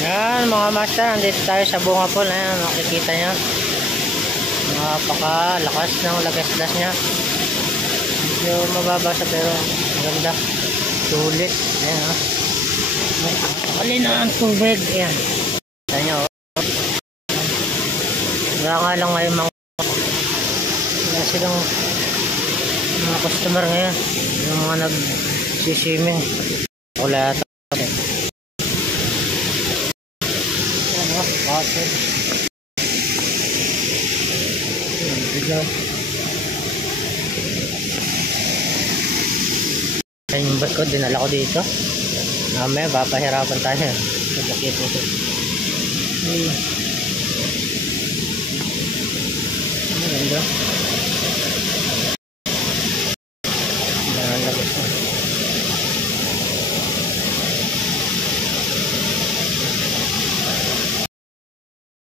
Yan mga master, nandito tayo sa bunga pool. Ayan, makikita nyo. Napakalakas ng lagasdas nya. Medyo mababa siya pero maganda. Sulit. Ayan o. Alin na ang tubig. Ayan. Ayan nyo. Wala nga lang ngayon wala silang mga customer ngayon. Yung mga nagsiswimming. Wala ito. Water. Ayan yung bus ko, dinala ko dito. Mamaya papahirapan tayo. Sakit ito. Maganda.